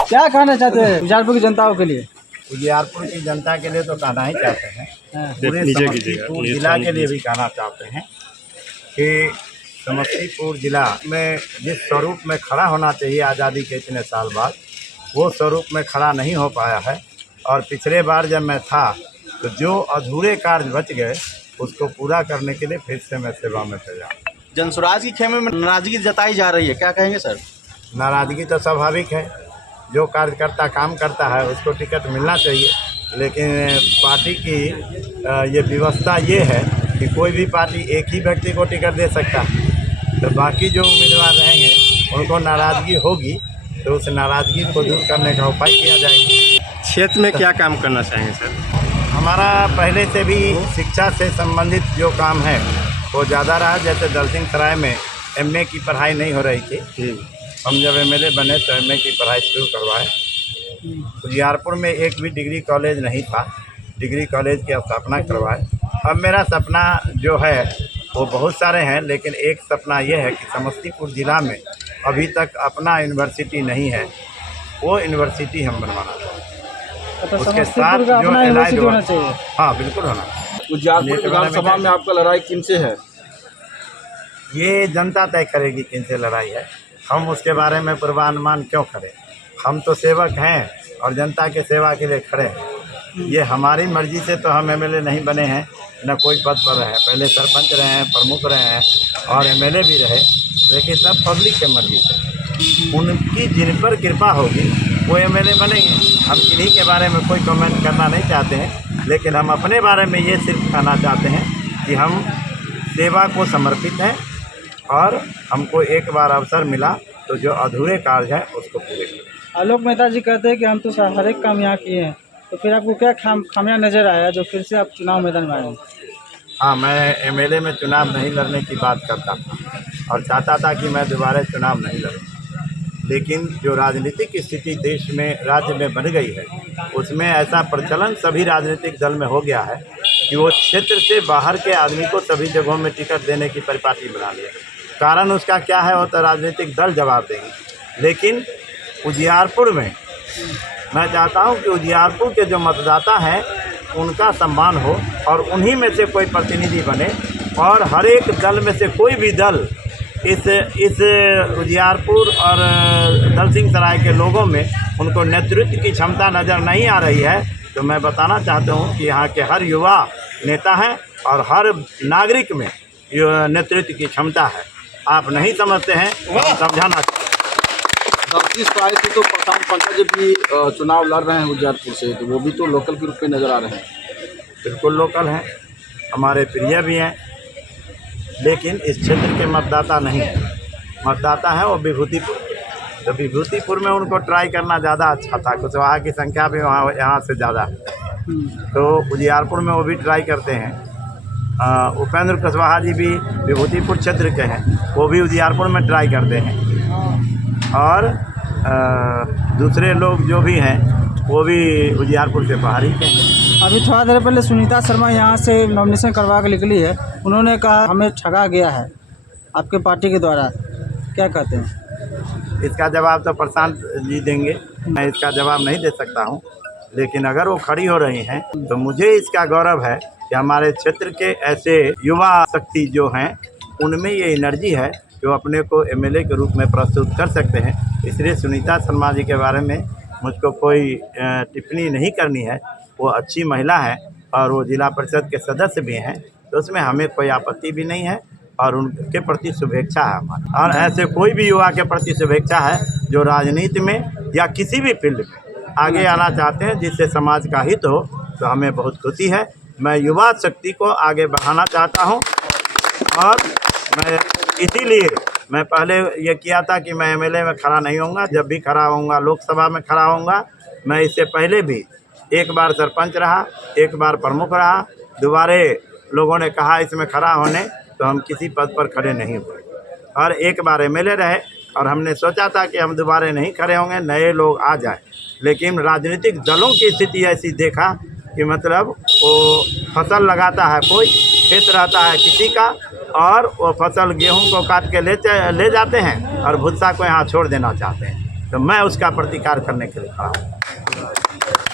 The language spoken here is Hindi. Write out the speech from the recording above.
क्या कहना चाहते हैं उजियारपुर की जनताओं के लिए? उजियारपुर की जनता के लिए तो कहना ही चाहते हैं, पूरे समस्तीपुर जिला के लिए भी कहना चाहते हैं कि समस्तीपुर जिला में जिस स्वरूप में खड़ा होना चाहिए आज़ादी के इतने साल बाद, वो स्वरूप में खड़ा नहीं हो पाया है। और पिछले बार जब मैं था तो जो अधूरे कार्य बच गए उसको पूरा करने के लिए फिर से मैं सेवा में तैयार। जनसुराज की खेमे में नाराजगी जताई जा रही है, क्या कहेंगे सर? नाराज़गी तो स्वाभाविक है, जो कार्यकर्ता काम करता है उसको टिकट मिलना चाहिए, लेकिन पार्टी की ये व्यवस्था ये है कि कोई भी पार्टी एक ही व्यक्ति को टिकट दे सकता है, तो बाकी जो उम्मीदवार रहेंगे उनको नाराज़गी होगी तो उस नाराज़गी को दूर करने का उपाय किया जाएगा। क्षेत्र में क्या काम करना चाहेंगे सर? हमारा पहले से भी शिक्षा से संबंधित जो काम है वो ज़्यादा रहा। जैसे दलसिंह सराय में एमए की पढ़ाई नहीं हो रही थी, हम जब एमएलए बने तो एमए की पढ़ाई शुरू करवाए। उजियारपुर में एक भी डिग्री कॉलेज नहीं था, डिग्री कॉलेज की स्थापना करवाए। अब मेरा सपना जो है वो बहुत सारे हैं, लेकिन एक सपना ये है कि समस्तीपुर ज़िला में अभी तक अपना यूनिवर्सिटी नहीं है, वो यूनिवर्सिटी हम बनवाना चाहते हैं। उसके साथ जो एलाइड होना चाहिए, हाँ बिल्कुल होना। उजियारपुर विधानसभा में आपका लड़ाई किनसे है? ये जनता तय करेगी किनसे लड़ाई है, हम उसके बारे में पूर्वानुमान क्यों करें। हम तो सेवक हैं और जनता के सेवा के लिए खड़े हैं। ये हमारी मर्जी से तो हम एमएलए नहीं बने हैं, न कोई पद पर रहे। पहले सरपंच रहे हैं, प्रमुख रहे हैं और एमएलए भी रहे, लेकिन सब पब्लिक के मर्जी से। उनकी जिन पर कृपा होगी वो एमएलए बनेंगे। हम किन्हीं के बारे में कोई कमेंट करना नहीं चाहते हैं, लेकिन हम अपने बारे में ये सिर्फ कहना चाहते हैं कि हम सेवा को समर्पित हैं और हमको एक बार अवसर मिला तो जो अधूरे कार्य है उसको पूरे करें। आलोक मेहता जी कहते हैं कि हम तो हर एक काम यहाँ किए हैं, तो फिर आपको क्या खामियां नज़र आया जो फिर से आप चुनाव मैदान में आए? हाँ, मैं एमएलए में चुनाव नहीं लड़ने की बात करता था और चाहता था कि मैं दोबारा चुनाव नहीं लड़ूँ, लेकिन जो राजनीतिक स्थिति देश में राज्य में बन गई है उसमें ऐसा प्रचलन सभी राजनीतिक दल में हो गया है कि वो क्षेत्र से बाहर के आदमी को सभी जगहों में टिकट देने की परिपाटी बना लिया। कारण उसका क्या है वो तो राजनीतिक दल जवाब देंगे, लेकिन उजियारपुर में मैं चाहता हूं कि उजियारपुर के जो मतदाता हैं उनका सम्मान हो और उन्हीं में से कोई प्रतिनिधि बने और हर एक दल में से कोई भी दल इस उजियारपुर और दलसिंह सराय के लोगों में उनको नेतृत्व की क्षमता नज़र नहीं आ रही है। तो मैं बताना चाहता हूं कि यहाँ के हर युवा नेता हैं और हर नागरिक में नेतृत्व की क्षमता है। आप नहीं समझते हैं, हम समझाना चाहते हैं। 30 तारीख को तो प्रशांत पंकज भी चुनाव लड़ रहे हैं उजियारपुर से, तो वो भी तो लोकल के रूप में नज़र आ रहे हैं। बिल्कुल लोकल हैं, हमारे प्रिय भी हैं, लेकिन इस क्षेत्र के मतदाता नहीं हैं। मतदाता हैं वो विभूतिपुर, तो विभूतिपुर में उनको ट्राई करना ज़्यादा अच्छा था, कुशवाहा की संख्या भी वहाँ यहाँ से ज़्यादा है, तो उजियारपुर में वो भी ट्राई करते हैं। उपेंद्र कुशवाहा जी भी विभूतिपुर क्षेत्र के हैं, वो भी उजियारपुर में ट्राई करते हैं और दूसरे लोग जो भी हैं वो भी उजियारपुर से बाहरी के हैं। अभी थोड़ा देर पहले सुनीता शर्मा यहाँ से नॉमिनेशन करवा के निकली है, उन्होंने कहा हमें ठगा गया है आपके पार्टी के द्वारा, क्या कहते हैं? इसका जवाब तो प्रशांत जी देंगे, मैं इसका जवाब नहीं दे सकता हूँ, लेकिन अगर वो खड़ी हो रही हैं तो मुझे इसका गौरव है कि हमारे क्षेत्र के ऐसे युवा शक्ति जो हैं उनमें ये एनर्जी है जो अपने को एमएलए के रूप में प्रस्तुत कर सकते हैं। इसलिए सुनीता शर्मा जी के बारे में मुझको कोई टिप्पणी नहीं करनी है। वो अच्छी महिला है और वो जिला परिषद के सदस्य भी हैं, तो उसमें हमें कोई आपत्ति भी नहीं है और उनके प्रति शुभेच्छा है हमारी। और ऐसे कोई भी युवा के प्रति शुभेच्छा है जो राजनीति में या किसी भी फील्ड में आगे आना चाहते हैं जिससे समाज का हित हो, तो हमें बहुत खुशी है। मैं युवा शक्ति को आगे बढ़ाना चाहता हूँ और मैं इसीलिए मैं पहले ये किया था कि मैं एमएलए में खड़ा नहीं होऊंगा। जब भी खड़ा होऊंगा लोकसभा में खड़ा होऊंगा। मैं इससे पहले भी एक बार सरपंच रहा, एक बार प्रमुख रहा, दोबारा लोगों ने कहा इसमें खड़ा होने, तो हम किसी पद पर खड़े नहीं हुए और एक बार एमएलए रहे और हमने सोचा था कि हम दोबारा नहीं खड़े होंगे, नए लोग आ जाए, लेकिन राजनीतिक दलों की स्थिति ऐसी देखा कि मतलब वो फसल लगाता है कोई, खेत रहता है किसी का और वो फसल गेहूं को काट के ले जाते हैं और भुस्सा को यहाँ छोड़ देना चाहते हैं। तो मैं उसका प्रतिकार करने के लिए खड़ा हूँ।